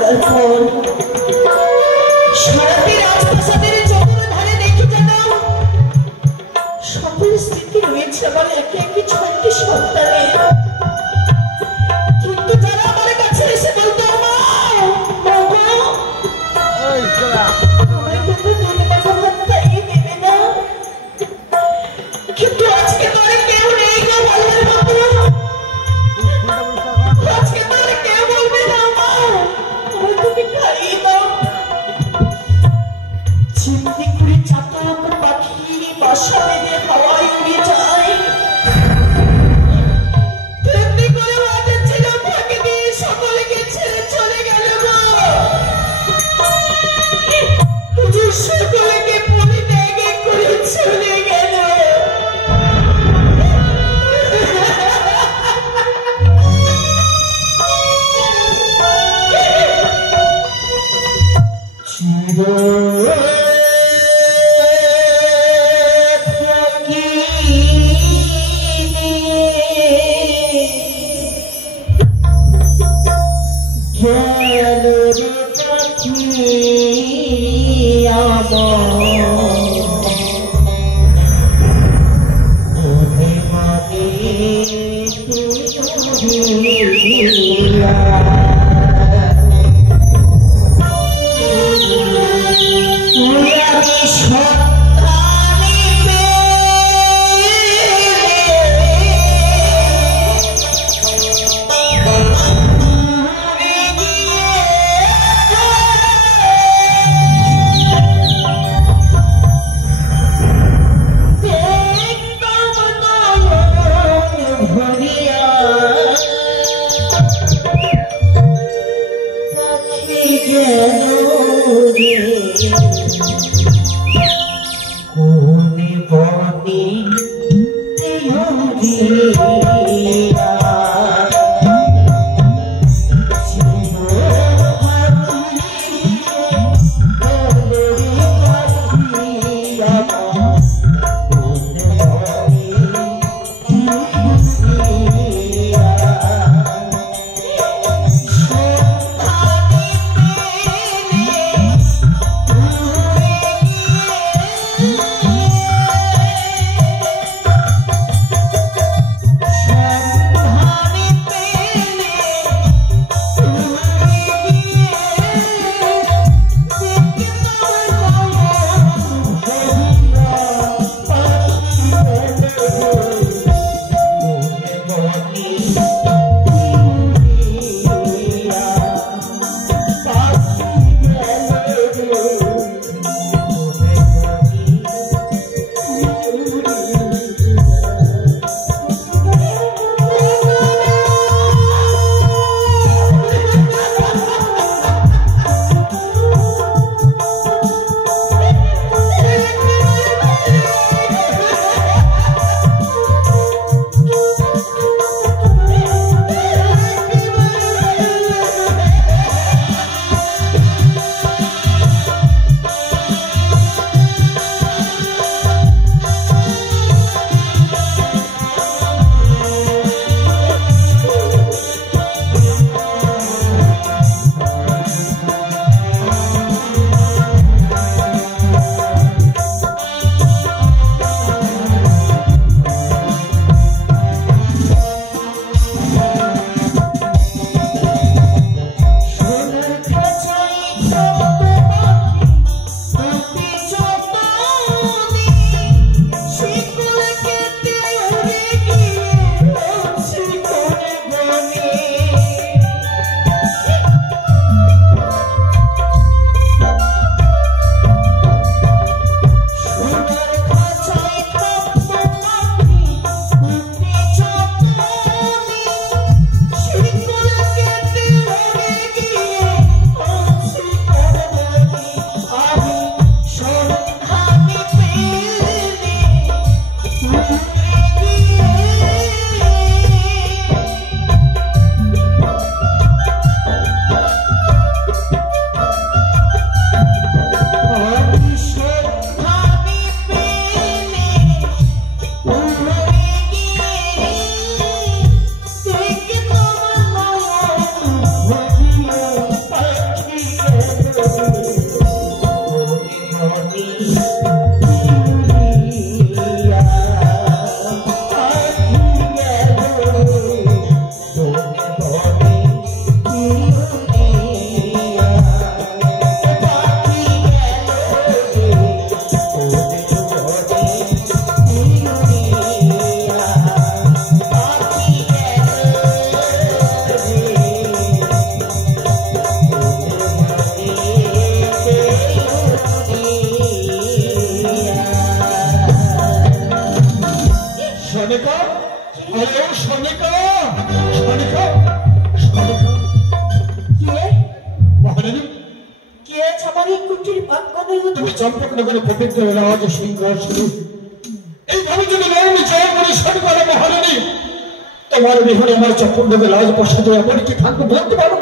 করার পর সারাটি রাজপ্রাসাদের চতুর ধারে দেখি যেন সকল স্মৃতি রয়েছে আমার একে একে ছয়টি সন্তানের। কিন্তু যারা আমার কাছে এসে বলতো কিন্তু আজকে তো আর কেউ নেই গো বলার মতো। আজকে তো আর কেউ বলবে না মা তুমি খাইয়ে দাও। চিমনি করে চাতক পাখি বাসা বেঁধে হাওয়ায় উড়ে যায়, তেমনি করে আমাদের ছিল ফাঁকে দিয়ে সকলকে ছেড়ে চলে গেল গো। হুজুর সকলকে পরিত্যাগ করে চলে গেল। আরে সোনিকা সোনিকা মহারানী কে আছে আমার এই কুটির প্রাঙ্গণে? তুমি চম্পকনগরের পবিত্র রাজ সিংহাসনে এইভাবে যদি নয়নি জয় পরিশোধ করে মহারানী, তোমার বিহনে আমার চম্পকনগর রাজপ্রাসাদে এমন কি থাকবে বলতে পারো?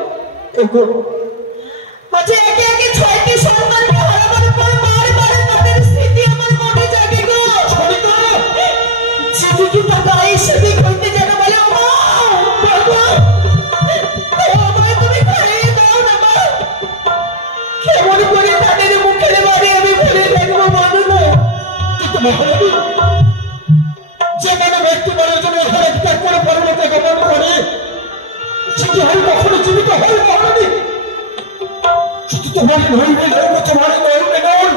আচ্ছা, একে একে 6টি সন্তানকে হারাবার পর বারে বারে তাদের স্মৃতি আমার মনে জাগে গো। যেদিকে তাকাই সেদিক হইতে যেন বলে, ও মা, বাবা, আমায় তুমি খাইয়ে দাও না মা। কেমন করে তাদের মুখের বাড়ি আমি ভুলে থাকবো বলো না? কিন্তু মহারানী, যে কোনো ব্যক্তি মনের জন্য ত্যাগ করে পরবর্তী গমন করে সেটি হয় কখনো জীবিত হয় মহারানী। শুধু তোমার নইবে তোমার নইবে নন,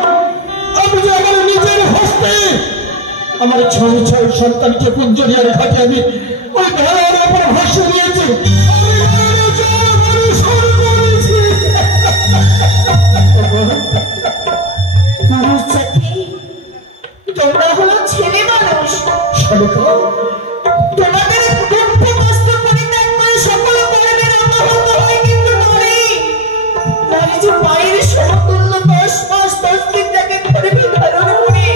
আমি যে আমার নিজের হস্তে আমার 6 সন্তানকে কুঞ্জরিয়ার ঘাটে আমি ওই ভেড়ার উপর ভাষ্য দিয়েছি। তোমরা হলো ছেলে মানুষ, তোমাদের দুঃখ কষ্ট পরিত্যাগ করে সকল কর্মের অন্তর্গত হয়, কিন্তু নারী যে মায়ের সমতুল্য 10 মাস 10 দিন তাকে গর্ভে ধারণ করে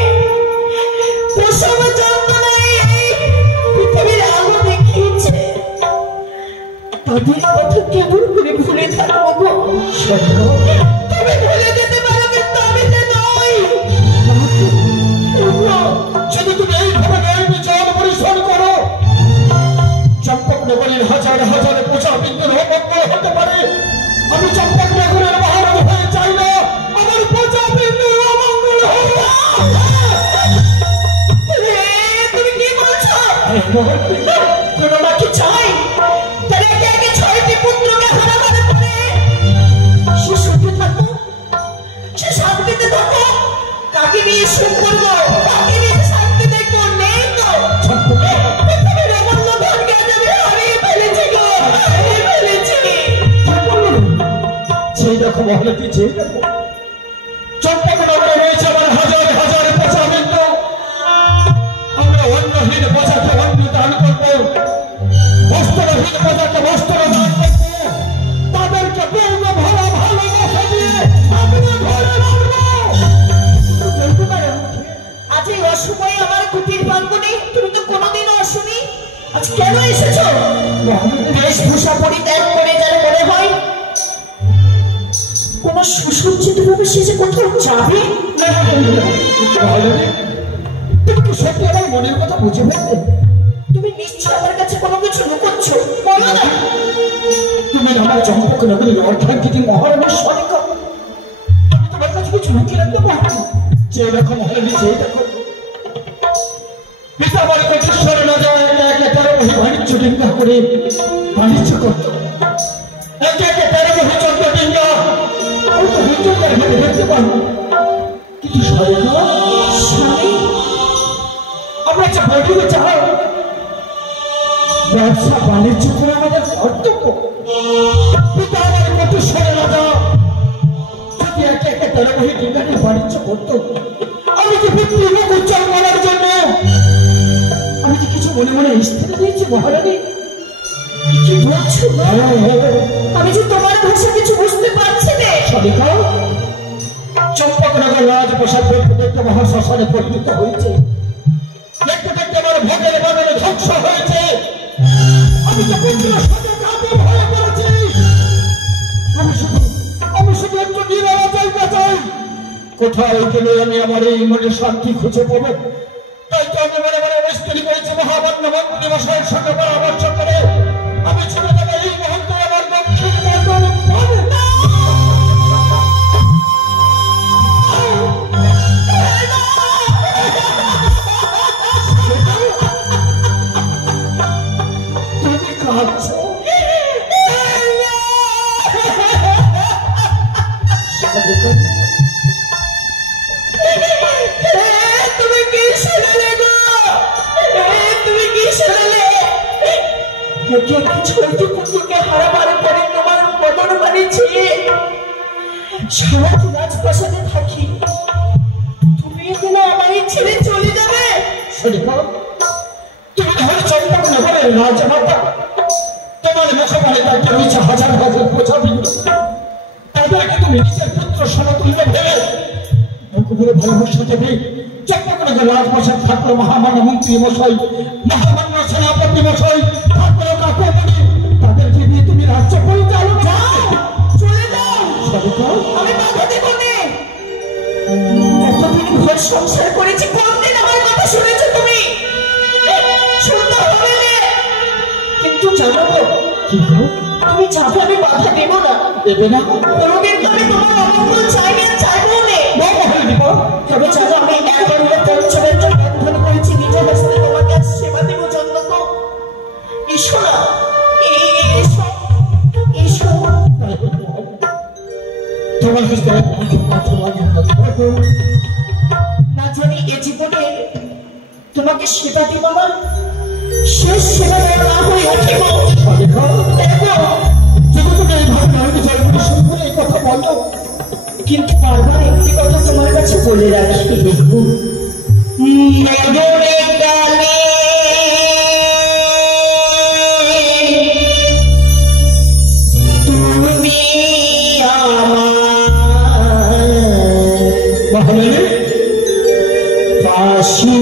প্রসব যন্ত্রণায় এই পৃথিবীর আলো দেখিয়েছে, তাদের কথা কেমন করে ভুলে থাকবো গো? তুমি ভুলে যেতে পারো, কিন্তু আমি যে নই। যদি তুমি এইভাবে ন্যায় জল পরিশোধ করো, চম্পকনগরের হাজার হাজার পূজা বিন্দুর অমঙ্গল হতে পারে। আমি চম্পকনগরের মহারাজ হয়ে চাই না আমার পূজা বিন্দুর অমঙ্গল হোক। তুমি কি বলছো? করোনা কি চাই? তাহলে একে একে 6টি পুত্রকে হারাবার পরে সে সুখে থাকো, সে শান্তিতে থাকো। কাকে নিয়ে সুখ করবো, কাকে নিয়ে শান্তি দেখবো? নেই তো। পৃথিবীর অমূল্য ধনকে আজ আমি হারিয়ে ফেলেছি গো, হারিয়ে ফেলেছি। সেই দেখো মহারানী, সেই দেখো চম্পকনগরে রয়েছে আমার হাজার হাজার পূজা বিন্দু। আমরা অন্নহীন পূজাকে অন্ন দান করবো, বস্ত্রহীন পূজাকে বস্ত্র দান করবো, তাদেরকে পূর্ণ ভরা ভালোবাসা দিয়ে আমরা ঘরে রাখবো। বলতে পারো, আজ এই অসময়ে আমার কুটির প্রাঙ্গণে তুমি তো কোনোদিনও আসোনি, আজ কেন এসেছো? বেশভূষা পরিত্যাগ করে যার মনে হয় কোন সুসজ্জিত ভাবে সেজে কোথাও যাবে। তুমি কি সত্যি আমার মনের কথা বুঝে ফেললে? তুমি নিশ্চয় আমার কাছে কোনো কিছু লুকোচ্ছ, বলো না। তুমি আমার চম্পকনগরের অর্ধাঙ্গিনী মহারানী সোনিকা, আমি তোমার কাছে কিছু লুকিয়ে রাখতে পারবো? যে দেখো মহারানী, সেই দেখো পিতা বাড়ি কোটেশ্বর না যায় একে 13 বহি বাণিজ্য ডিঙ্গা করে বাণিজ্য করতো। একে 13 বহি 14 ডিঙ্গা আমি তো বিদ্যুতের হেঁটে দেখতে পারবো। কিন্তু সোনিকা, আমরা যে বডিতে চাই ব্যবসা বাণিজ্য করে আমাদের কর্তব্য। পিতা বাড়ি কোটেশ্বর রাজা যদি একে 13 বহি ডিঙ্গা নিয়ে বাণিজ্য করতো, আমি কি বিক্রি মুখ উচ্চারণ করার জন্য আমি যে কিছু মনে মনে স্থির দিয়েছি মহারানী? কি বলছো? আমি যে তোমার ভাষা কিছু বুঝতে পারছি না। সোনিকা, চম্পকনগর রাজপ্রাসাদ দেখতে মহাশ্মশানে পরিণত হয়েছে, দেখতে দেখতে আমার ভোগের বাগানে ধ্বংস হয়েছে। আমি তো পুত্রের সাথে কাতর হয়ে পড়েছি। আমি শুধু একটু নিরালা জায়গা চাই, কোথায় গেলে আমি আমার এই মনে শান্তি খুঁজে পাবো। তাই তো আমি মনে মনে স্ত্রী করেছি মহামান্য মন্ত্রী মশাইয়ের সঙ্গে পরামর্শ করে আমি ছেড়ে দেবো এই মুহূর্তে আমার দক্ষিণ মন্ডল। তুমি কাঁদছো? তুমি কি শুনলে গো? তুমি কি শুনলে? ছোটটি পুত্রকে হারাবার পরে তোমার বদন বানিয়েছি, সারাদিন রাজপ্রাসাদে থাকি, তুমি এখানে আমায় ছেড়ে চলে যাবে? তুমি ধরে চম্পকনগরে রাজমাতা তোমার মুখোমুখি একটা নিচে হাজার হাজার বোঝা দিল, তাদেরকে তুমি নিজের পুত্র সমতুল্য ভেবে বুকুপুরে ভালোবাসা দেবে। চট্টগ্রামের রাজপ্রাসাদ ঠাকুর মহামান্য মন্ত্রী মশাই, মহামান্য সেনাপতি মশাই, ঠাকুর কাকুমণি, তাদেরকে নিয়ে তুমি রাজ্য পরিচালনা চলে যাও, আমি বাধা দেব না। এতদিন ঘর সংসার করেছি, কোনদিন আমার কথা শুনেছো তুমি? শুনতে হবে না। কিন্তু জানো তো তুমি যাবে, আমি বাধা দেব না। দেবে না? কোনদিন তো আমি তোমার অমঙ্গল চাইনি, চাইবো না। তবে জানো আমি 11 পঞ্চমের বন্ধন করেছি নিজের হস্তে তোমাকে আজ সেবা দেব জন্য। তো এসো না, এসো এসো। তোমার কাছে না জানি এ জীবনে তোমাকে সেবা দিব না, শেষ সেবা দেওয়া না হয়ে উঠিব। কথা বলো, কিন্তু বারবার একটি কথা তোমার কাছে বলে রাখি, দেখবো মরণে কালে তুমি আমার পাশে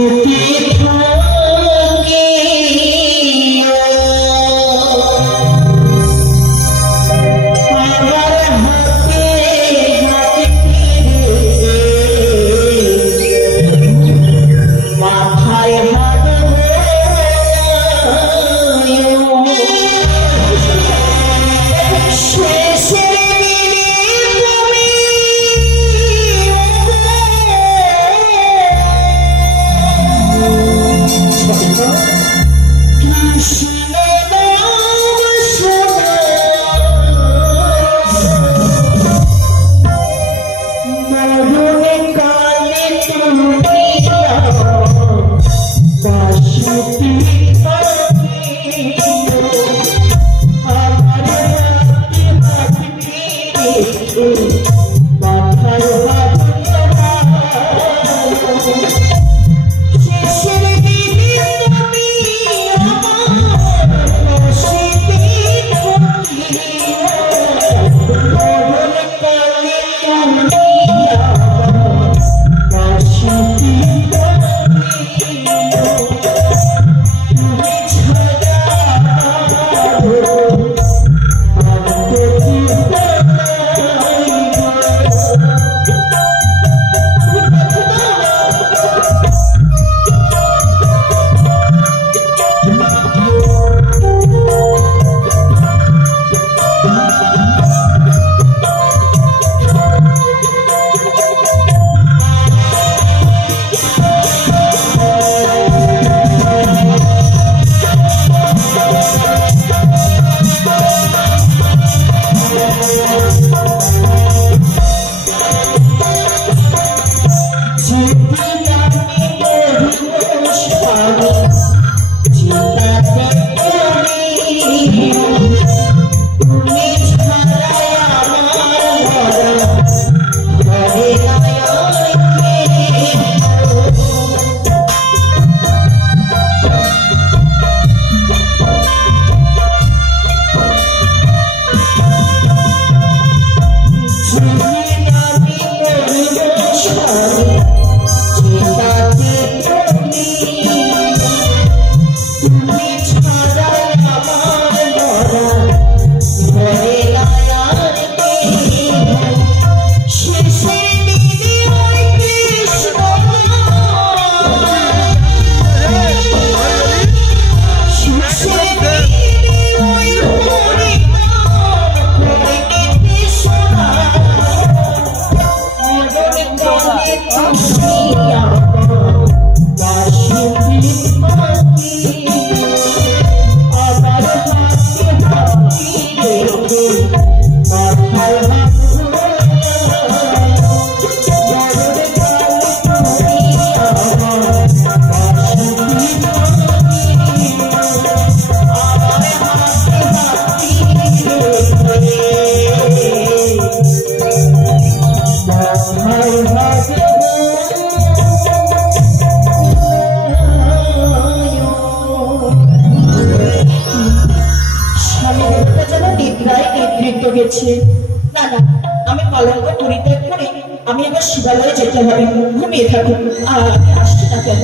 আমি কলঙ্ক পরিত্যাগ করে আমি আবার শিবালয়ে যেতে হবে। ঘুমিয়ে থাকুন, আর আমি আসছি না কেন?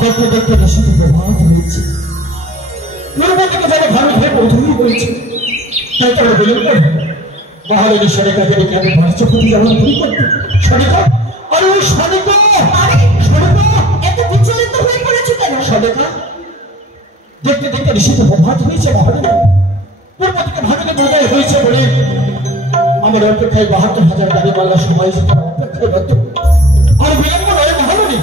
দেখতে দেখতে নিশ্চিত প্রভাব হয়েছে, পূর্ব থেকে যেন ভালো হয়ে মধুরই হয়েছে। তাই তারা বিলম্ব মহারানী সরেকাকে ডেকে আমি বার্চপতি যেমন ভুল করতে সরেকা। আরে ওই সরেকা, এত বিচলিত হয়ে পড়েছে কেন? সরেকা দেখতে দেখতে নিশ্চিত প্রভাত হয়েছে মহারানী। পূর্ব থেকে ভারতে বোধহয় হয়েছে বলে আমার অপেক্ষায় ৭২,০০০ গাড়ি মাল্লা সময় অপেক্ষায় রত। আর বিলম্ব নয় মহারানী,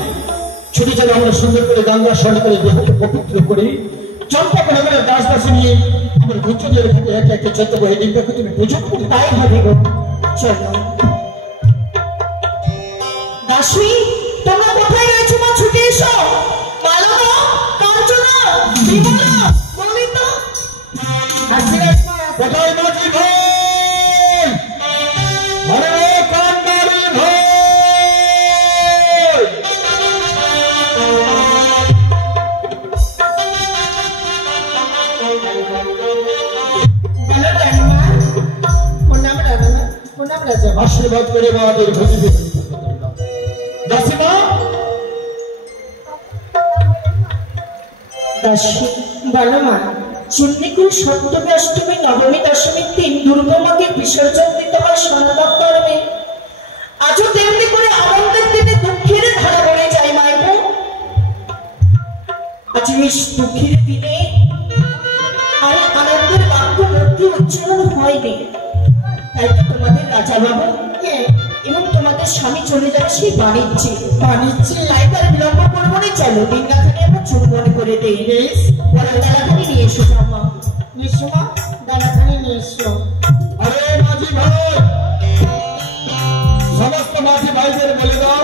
ছুটি যেন আমরা সুন্দর করে গঙ্গা স্নান করে দেহকে পবিত্র করে চম্পা নগরের দাসদাসী নিয়ে আমার গুঞ্জনের ঘাটে একে একে চৈত্য বহে দিব্যাকে তুমি পুজো করে তাই হবে গো। চলো দাসী, তোমরা কোথায় রয়েছো? মা ছুটে এসো। মালনা, কাঞ্চনা, বিমলা, ললিতা। কোথায় মাঝি ভাই? আরে কান্ডারি ভাই! আশীর্বাদ করে আমাদের ভজিবে দাসিমা। দাসী বলো মা, চিন্নিকুল সপ্তমী অষ্টমী নবমী দশমীর দিন দুর্গমাকে বিসর্জন দিতে হয় সনাতন ধর্মে। আজও তেমনি করে আনন্দের দিনে দুঃখের ধারা বয়ে যায় মাইবো। আজ এই দুঃখের দিনে আর আনন্দের বাক্য মধ্যে উচ্চারণ হয়নি। তাই তো তোমাদের রাজা বাবু এবং তোমাদের স্বামী চলে যাবে সেই বাণিজ্যে। তাই তার বিলম্ব করবো না, চলো ডিঙ্গাখানে আমরা চুরমনে করে দেই। বলো ডালাখানি নিয়ে এসো। জামা নিঃসমা ডালাখানি নিয়ে এসো। আরে মাঝি ভাই, সমস্ত মাঝি ভাইদের বলে দাও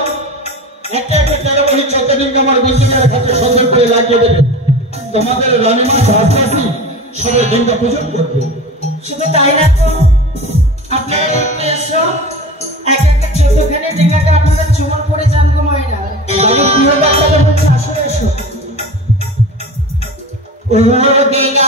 একে একে ১৩ বহি ১৪ দিন আমার গুঞ্জনের কাছে সুন্দর করে লাগিয়ে দেবে। তোমাদের রানীমা দাসদাসী সবাই ডিঙ্গা পূজন করবে। শুধু তাই না তো, আপনারা একটু এসো, এক একটা ১৪খানি ডিঙ্গাকে আপনারা চুমন করে যান গো মায়েরা। বাড়ির প্রিয় বাচ্চাদের বলছে আসো এসো। ও ডিঙ্গা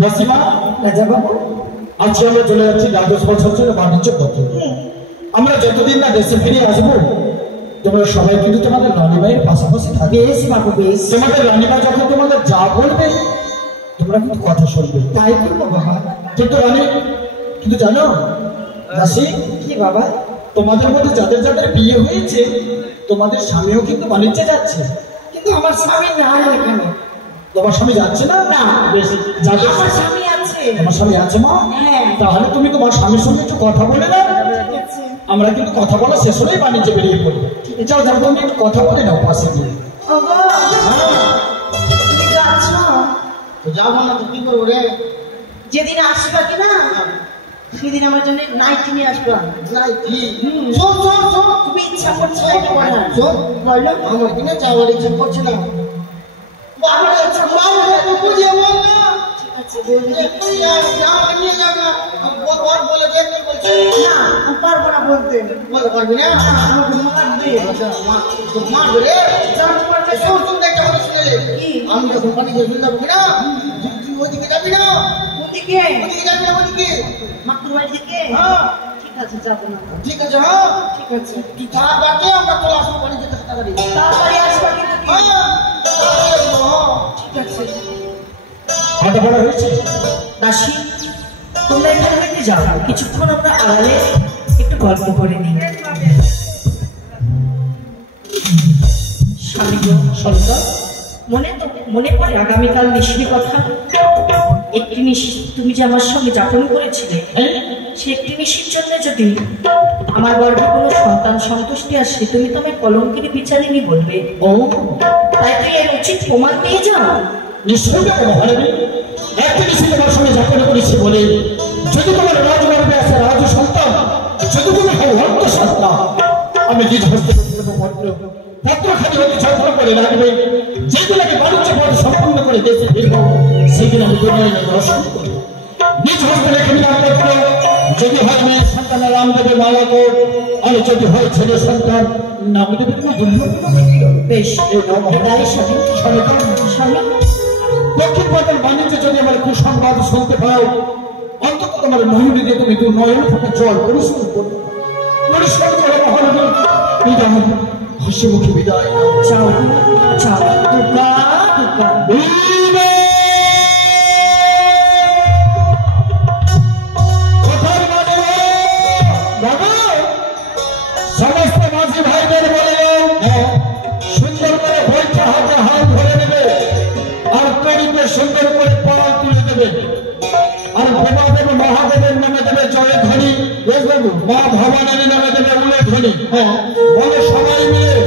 মাসিমা রাজা বাবু আজ আমরা চলে যাচ্ছি দ্বাদশ বছর ধরে বাণিজ্য পথে। আমরা যতদিন না দেশে ফিরে আসবো তোমরা সবাই কিন্তু তোমাদের রানীমায়ের পাশাপাশি থাকবে। বেশ বাবু বেশ। তোমাদের রানীমা যখন তোমাদের যা বলবে তোমরা কিন্তু কথা শুনবে। তাই করবো বাবা। কিন্তু রানী কিন্তু জানো মাসি কি বাবা? তোমাদের মধ্যে যাদের যাদের বিয়ে হয়েছে তোমাদের স্বামীও কিন্তু বাণিজ্যে যাচ্ছে। কিন্তু আমার স্বামী না এখানে। তোমার স্বামী যাচ্ছে না? না বেশ যাবে। আমার স্বামী আছে। তোমার স্বামী আছে মা? হ্যাঁ। তাহলে তুমি তোমার স্বামীর সঙ্গে একটু কথা বলে নাও। ঠিক আছে। আমরা কিন্তু কথা বলা শেষ হলেই বাণিজ্যে বেরিয়ে পড়বো। যাও যাও তুমি একটু কথা বলে নাও পাশে গিয়ে। ওগো তুমি যাচ্ছ? তো যাবো না তো কি করবো রে? যেদিন আসবা কি না সেদিন আমার জন্য নাইটি নিয়ে আসবা। নাইটি? শোন শোন শোন, তুমি ইচ্ছা করছে এটা বলার। শোন বলো। আমার কিনা যাওয়ার ইচ্ছা করছে না। বাবা ইচ্ছা বাবা বুঝিয়ে বল না। ঠিক আছে বলে তুই জামা নিয়ে যা না। বল বলে দেখ কি বলছে। না আমি পারবো না বলতে। বলে পারবি না? আমাকে মারবে। আচ্ছা মা তো মারবে রে। জানতে পারবে তো? শোন শোন একটা কথা শুনে নে। কি? আমি যখন পানি দিয়ে শুনে যাবো কিনা তুই ওদিকে যাবি না। ওদিকে ওদিকে যাবি না ওদিকে। মাকুর বাড়ি দিকে? হ্যাঁ ঠিক আছে যাবো না। ঠিক আছে। হ্যাঁ ঠিক আছে। তুই থাক বাড়তে আমরা চলে আসবো পানি যেতে তাড়াতাড়ি। তাড়াতাড়ি আসবা কিন্তু কি? হ্যাঁ ঠিক আছে। কথা বলা হয়েছে? দাসী তোমরা এখানে হইতে যাও, কিছুক্ষণ আমরা আড়ালে একটু গল্প করে নিই। স্বামী গো, সন্তান মনে পড়ে আগামীকাল নিশির কথা? একটি নিশি তুমি যে আমার সঙ্গে যাপন করেছিলে, সে একটি নিশির জন্য যদি আমার গর্ভে কোনো সন্তান সন্তুষ্টি আসে তুমি তো আমায় কলঙ্কের বিচারিণী বলবে। ও তাই তুই এর উচিত প্রমাণ দিয়ে যাও। নিশ্চয়ই দেবো মহারানী। একটি নিশ্চয় তোমার সঙ্গে যাপন করেছি বলে যদি তোমার রাজগর্ভে আসে রাজ সন্তান, যদি তুমি হও অর্থ সন্তান, আমি নিজ হস্তে পত্রখানি হতে ছড়ানো করে রাখবে। যেদিন আমি বাণিজ্য পথ সম্পন্ন করে দেশে ফিরব সেদিন আমি দুনিয়ায় দর্শন করব। নিজ হস্তে রেখে দিলাম পত্র। যদি হয় মেয়ের সন্তানের নাম দেবে মালাকো, আর যদি হয় ছেলে সন্তান নাম দেবে তুমি দুর্লভ। বেশ এই নাম এটাই স্বামী। সন্তান স্বামী দক্ষিণ পথের বাণিজ্যে যদি আমার কুসংবাদ শুনতে পাও, অন্তত তোমার নয়নে দিয়ে তুমি দু নয়ন থেকে জল পরিষ্কার করবে। পরিষ্কার করে মহানবী বিদায়, হাসি মুখে বিদায়। যাও যাও। দুর্গা দুর্গা। কোথায় বাজে বাবা? সমস্ত মাঝি ভাইদের বলে সুন্দর করে বৈঠা হাতে হাত ধরে নেবে আর তরিতে সুন্দর করে পা তুলে দেবে। আর দেবাদেব মহাদেবের নামে দেবে জয় ধ্বনি, মা ভবানের নামে দেবে উলে ধ্বনি। বলে সবাই মিলে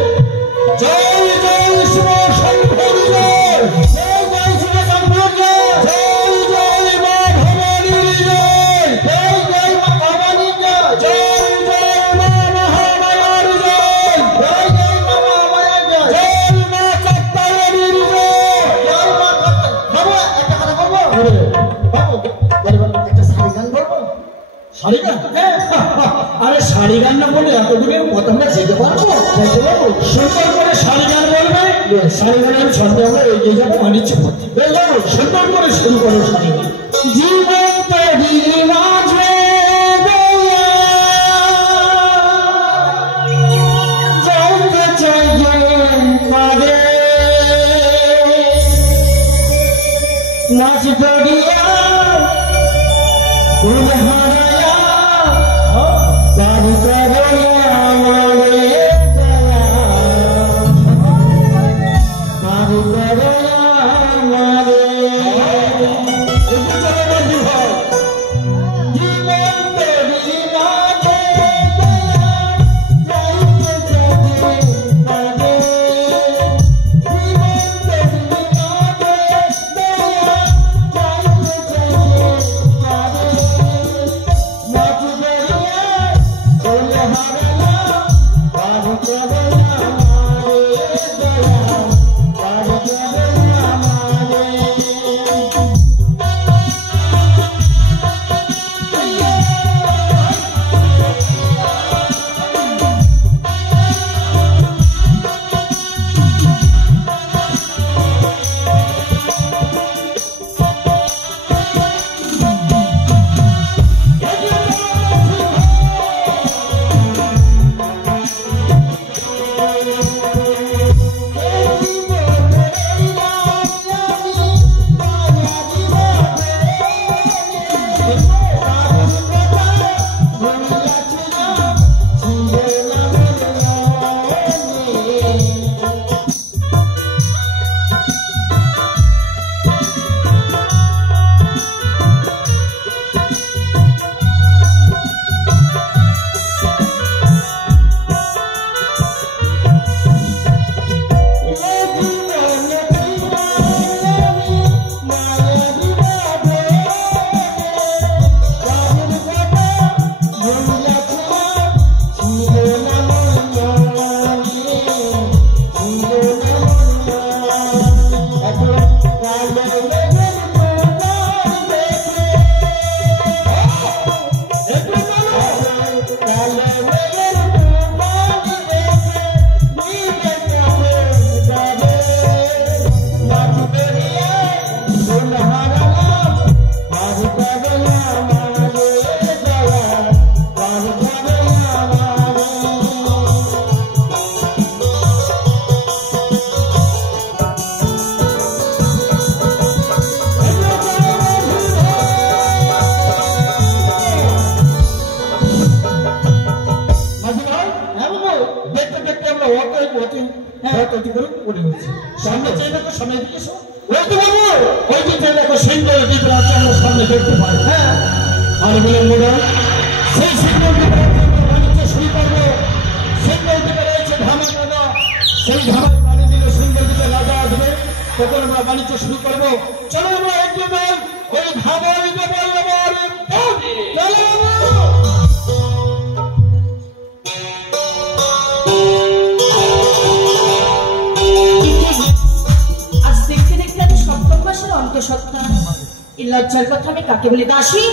জয় জয় শিব শঙ্কর জয়, জয় জয় শিব শঙ্কর জয়, জয় জয় মা ভবানীর জয়, জয় জয় মা ভবানীর জয়, জয় জয় মা মহামায়ার জয়, জয় জয় মা মহামায়ার জয়, জয় মা কাত্তায়নীর জয়, জয় মা কাত্তায়নী। বাবু একটা কথা বলবো? বাবু একটা শাড়ি গান বলবো? শাড়ি গান? আরে শাড়ি গান না বলে এত দূরে কথা আমরা যেতে পারবো? যেতে পারবো। সুন্দর করে শাড়ি গান বলবে, শাড়ি গানের ছন্দে আমরা এগিয়ে যাবো বাণিজ্য করতে। বেশ যাবো, সুন্দর করে শুরু করো শাড়ি গান। জীবন তরি মাঝে যাইতে চাইয়ে পারে নাচ করিয়া ফুল হারায়া বাড়ি করিয়া আমারে দয়া বাড়ি করিয়া আমারে জীবন তরি মাঝে যাইতে চাইয়ে পারে জীবন তরি সামনে চেয়ে দেখো, সামনে দিকে এসো। ওই তো বাবু, ওই যে চেয়ে দেখো সিঙ্গল দ্বীপের আছে, আমরা সামনে দেখতে পাই। হ্যাঁ, আর বিলম্ব নয়, সেই সিঙ্গল দ্বীপের বাণিজ্য শুরু করবো। সিঙ্গল দ্বীপে রয়েছে ধামাকাদা, সেই ধামাকা বাড়ি দিলে সিঙ্গল দ্বীপে রাজা আসবে, তখন আমরা বাণিজ্য শুরু করবো। চলো আমরা একটু দল ওই ধামাকা দিতে পারবো। চলো অন্তঃসত্ত্বা এই লজ্জার কথা আমি কাকে বলি? দাসী,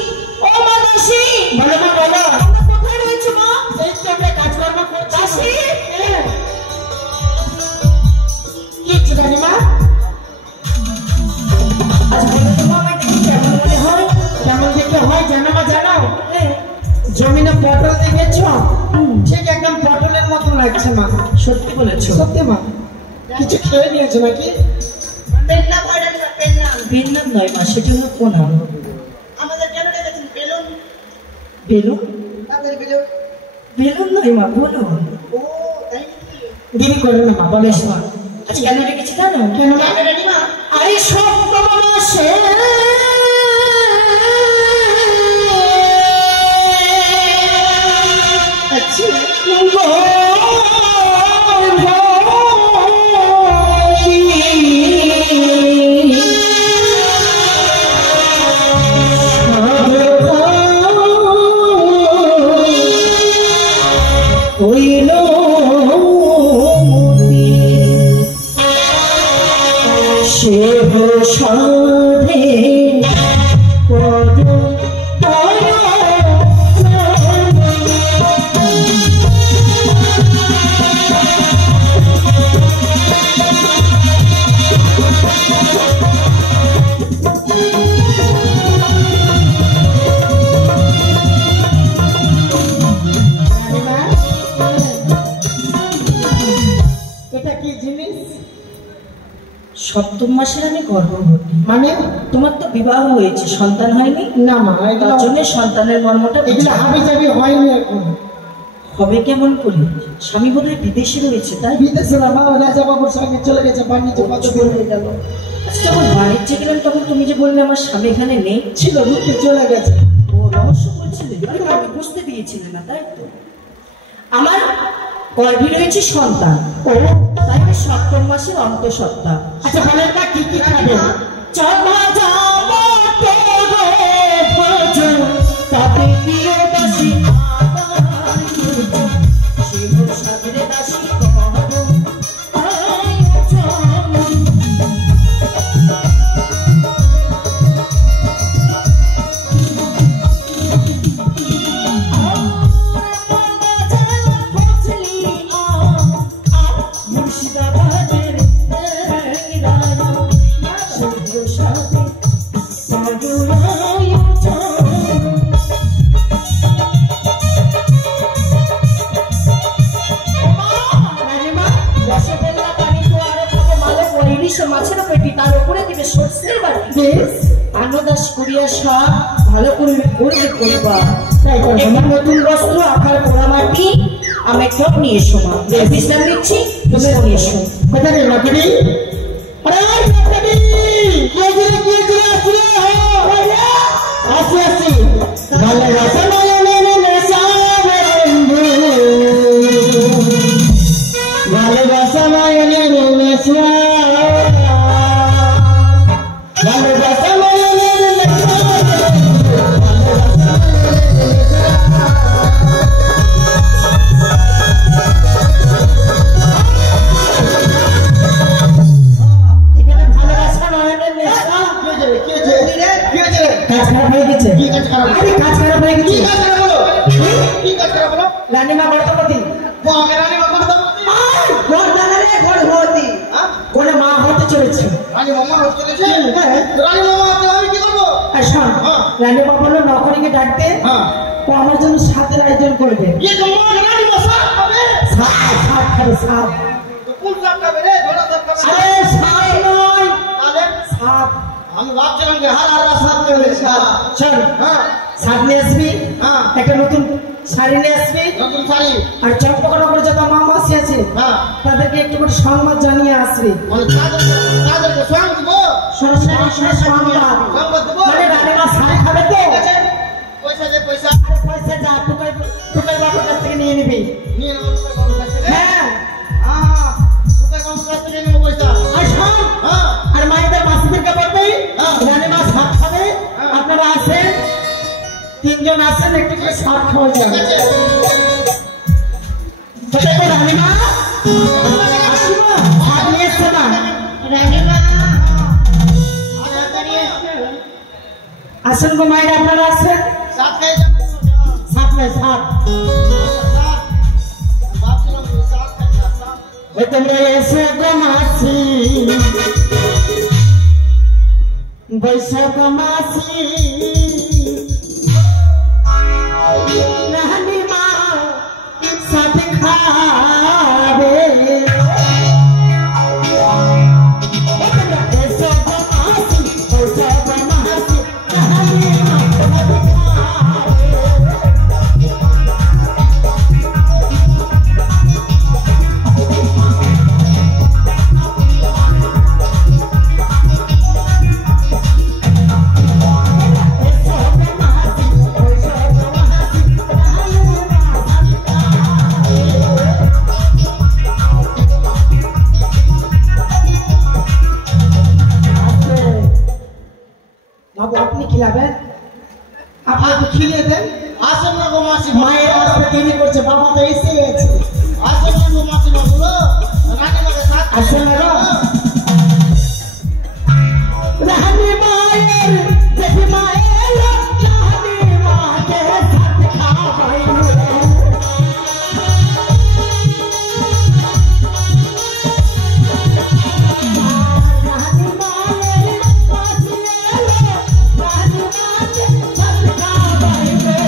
ও মা দাসী, বলো মা, বলো। তোমরা কোথায় রয়েছো মা? এই তো আমরা কাজকর্ম করছি। দাসী, কি জানি মা? আজ বলো তো মা, আমায় দেখে কেমন মনে হয়? কেমন দেখতে হয় জানো মা? জানো, হ্যাঁ, জমিনে পটল দেখেছ, ঠিক একদম পটলের মতো লাগছে মা। সত্যি বলেছো? সত্যি মা। কিছু খেয়ে নিয়েছো নাকি? বেলুন নয় মা, সেটা হলো কোনা। বেলুন? বেলুন নয় মা, বলুন। দেরি করে না মা, বলো। বেশ মা, আজ কেন রেখেছি জানো? কেন মা? আরে সপ্তম মাসে সাধে এটা কি জিনিস? সপ্তম মাসের আমি গর্ভবতী। মানে তোমার তো বিবাহ হয়েছে, সন্তান হয়নি না মা, তার এগুলো জন্য সন্তানের মর্মটা এগুলো হাবি জাবি হয়নি এখন। হবে কেমন করে? স্বামী বোধহয় বিদেশে রয়েছে, তাই বিদেশে না মা, রাজা বাবুর সঙ্গে চলে গেছে বাণিজ্য কত বড় হয়ে গেল। আচ্ছা, যখন বাণিজ্যে গেলেন তখন তুমি যে বললে আমার স্বামী এখানে নেই, ছিল, ঢুকে চলে গেছে। ও রহস্য করছিলে, আমি বুঝতে দিয়েছিলে না, তাই তো? আমার গর্ভে রয়েছে সন্তান, ও তাই আমি সপ্তম মাসের অন্তঃসত্ত্বা। আচ্ছা বলেন না কি কি খাবে? চলা যাব তাতে প্রিয় দাসী সাগরে দাসী মাছের পেটি, তার উপরে দিবে সর্ষের বাটি, আন্নদাস করিয়া সব ভালো করে করবে করবা। একটি নতুন বস্ত্র, আখার পোড়া মাটি, আমি সব নিয়ে এসো মা। বিশ্রাম দিচ্ছি, তুমি নিয়ে এসো। কোথায় রে লকড়ি? আরে লকড়ি আসি আসি ভালো রসমালাইয়ের নেশা বন্ধু, ভালো রসমালাইয়ের নেশা, ভালো রসমালাইয়ের নেশা, রানীমা গর্ভবতী, কোনে মা হতে চলেছে। রানীমা বললো নকরিকে ডাকতে, ও আমার জন্য সাথের আয়োজন করবে। আমি ভাবছিলাম যে হার হার সাপ দেবে সাপ নিয়ে আসবি, একটা নতুন শাড়ি নিয়ে আসবি, নতুন শাড়ি, আর চম্পকনগরে যত মা মাসি আছে তাদেরকে একটু করে সংবাদ জানিয়ে আসবি। তাদেরকে সঙ্গ দিব, সংবাদ দেবো, মানে রানীমা শাড়ি খাবে তো, পয়সা দে পয়সা, পয়সা যা টুকাই বাবুর কাছ থেকে নিয়ে নিবি। নিয়ে নেবো তোকে বাবুর কাছ থেকে। হ্যাঁ তোকে বাবুর কাছ থেকে নেবো পয়সা। আর মায়েদের মাসিদেরকে বলবে রানীমা শাক খাবে, আপনারা আসেন, তিনজন আসেন, একটু করে শাক খাওয়া যাবে। রানীমা শাক নিয়ে এসছে না? আসেন গো মায়ের, আপনারা আসেন। শাক নেই, শাক তোমরা এসে গো মাসি, বৈশাখ মাসি, রানীমা সাথে খাবে। এসো গো মাসি, বৈশাখ মাসি, রানীমা সাথে খাবে। বাবু আপনি খিলাবেন, আপনাকে খিলিয়ে দেন। আসেন না গো মাসি, মায়ের আসতে দেরি করছে, বাবা তো এসে গেছে। আসেন না গো মাসি বাবু, রানীমাকে সাথ আসেন না গো। রানী মায়ের দেখি মায়ের, রানী মাকে সাথ খাওয়াইবে। রানী মায়ের পাশে এলো, রানী মাকে সাথ খাওয়াইবে।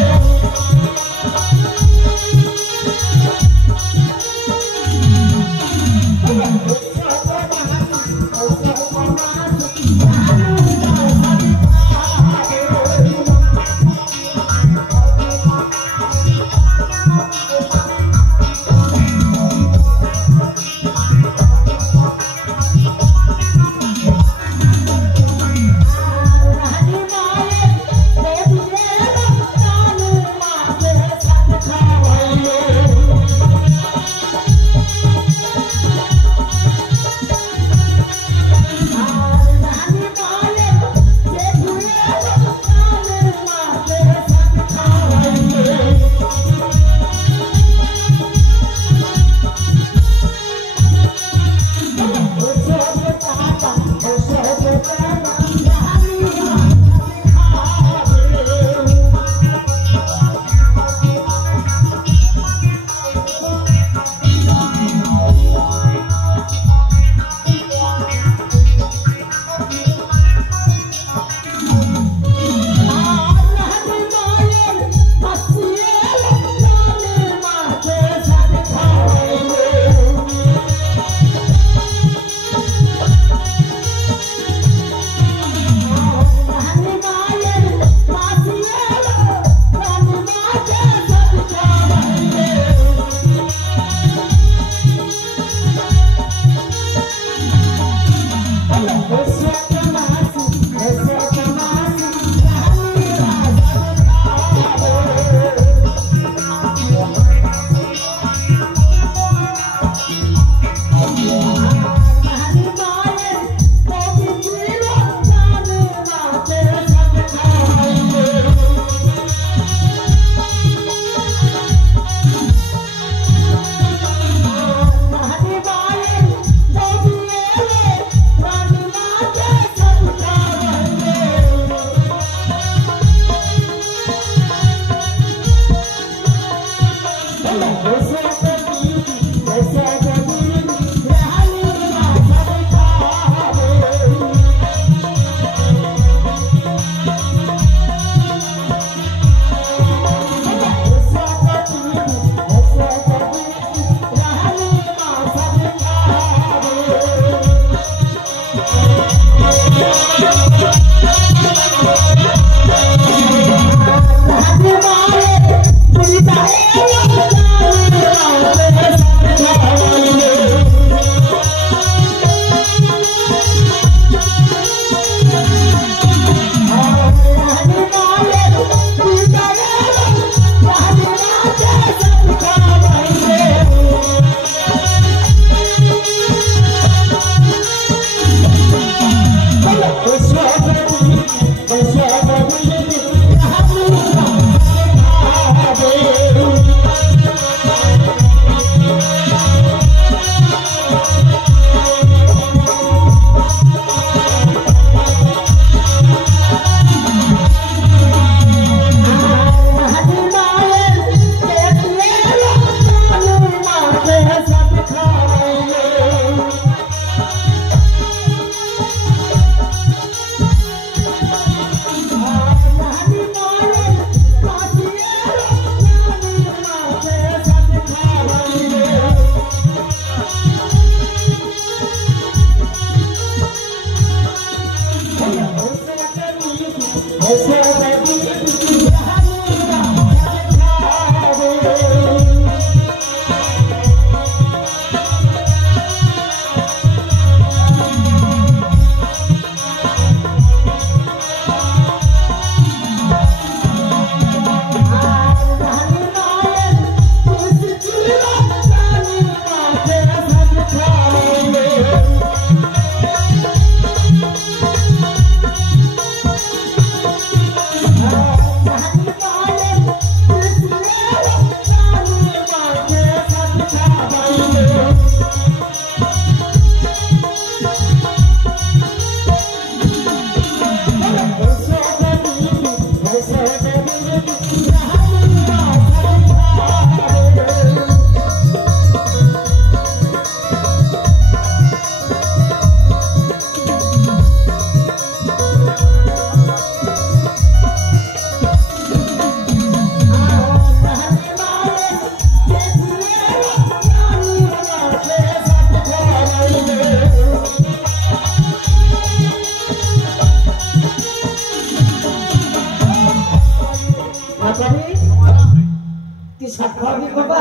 বাবা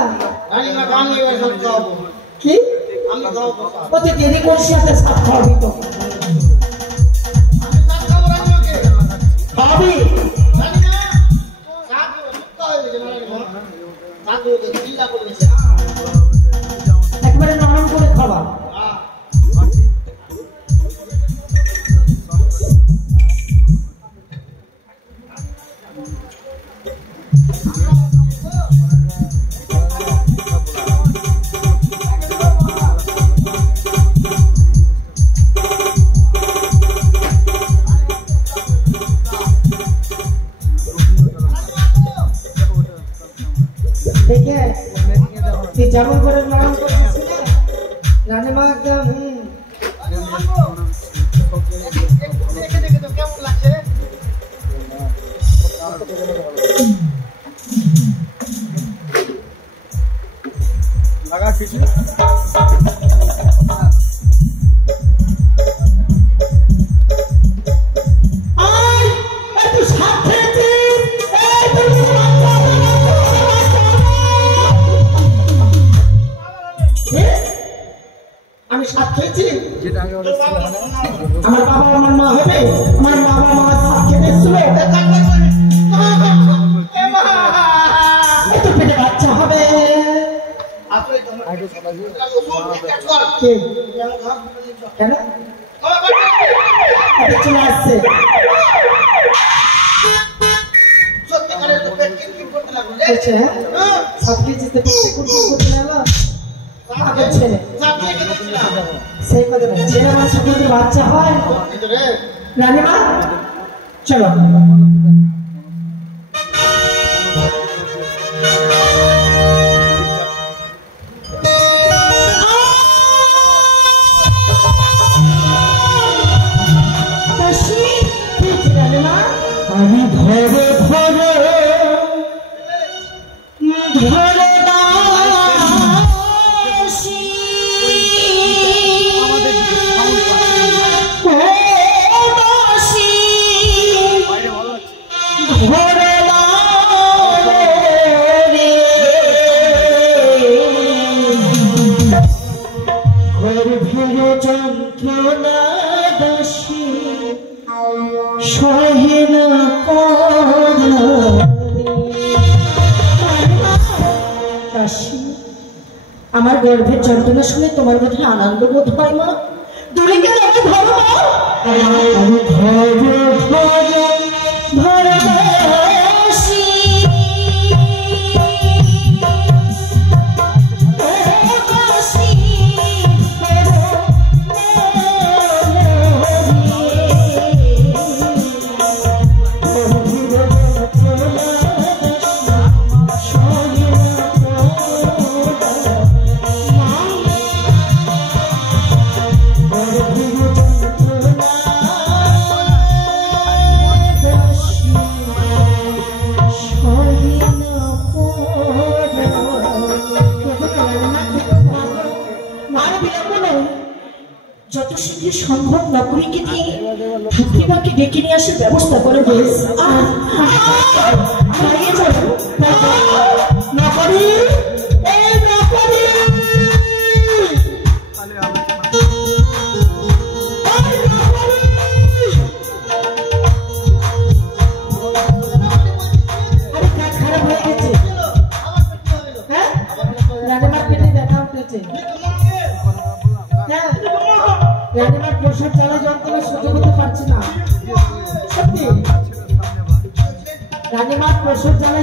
রানীমা গান এবার সব খাওয়াবো কি আমি খাওয়াবো কত দেরি করছি হাতে সাপ খাওয়াবি তো আমি সাপ খাবো রানীমাকে খাবি রানীমা সাপ সুক্কা হয়ে গেছে রানীমা সাপ ওকে চিল্লা করে গেছে একবারে নরম করে খাওয়া দেখে তুই যেমন করে নরম করেছিস রানীমা একদম দেখে দেখে তো কেমন লাগছে লাগা কিছু আমি সাপ খেয়েছি যেটা আগে ওরা ছিল আমার বাবা আমার মা হবে আমার বাবা মা সাপ খেয়ে এসেছিল এত পেটে বাচ্চা হবে আসলে তোমার আগে চলা যায় কে যেমন ঘর কেন এটা চলে আসছে সত্যি করে তো পেট কিনকিন করতে লাগলো বলছে হ্যাঁ সাপ খেয়েছিস তো পেটে কুটকুট করতে লাগলো আগের ছেলে সাপ দিয়ে কিনেছিলাম সেই কথা না ছেলে মানুষের মধ্যে বাচ্চা হয় ভিতরে রানীমা চলো আমি ধরে ধরে ধরে আমাদের দিকে সাউন্ড বাইরে ভালো লাগছে যন্ত্রণা দাসী সহে না দাসী আমার গর্ভের যন্ত্রণা শুনে তোমার মধ্যে আনন্দ বোধ হয় মা দূরে গেলে আমি ধরো ভালোবাসি যত শীঘ্র সম্ভব নকরিকে দিয়ে ঠাকুমাকে ডেকে নিয়ে আসার ব্যবস্থা করে বেশ দাঁড়িয়ে যাবো নকরি খারাপ হয়ে গেছে হ্যাঁ রানীমার পেটে ব্যথা উঠেছে রানীমার প্রসাদ জ্বালা যন্ত্রণা সহ্য করতে পারছি না সত্যি রানীমার প্রসাদ জ্বালা